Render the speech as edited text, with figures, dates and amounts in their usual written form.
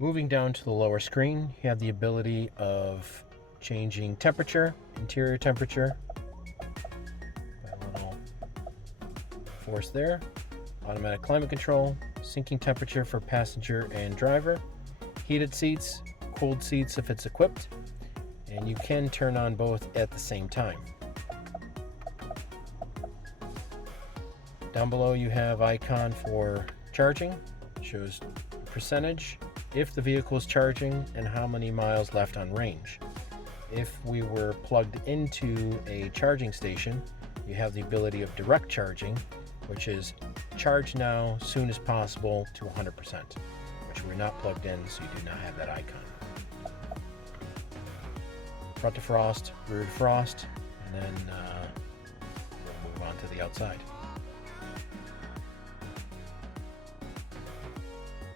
Moving down to the lower screen, you have the ability of changing temperature, interior temperature. A little force there. Automatic climate control, syncing temperature for passenger and driver, heated seats, cooled seats if it's equipped, and you can turn on both at the same time. Down below you have icon for charging. It shows percentage, if the vehicle is charging, and how many miles left on range. If we were plugged into a charging station, you have the ability of direct charging, which is charge now, soon as possible to 100%, which we're not plugged in, so you do not have that icon. Front defrost, rear defrost, and then we'll move on to the outside.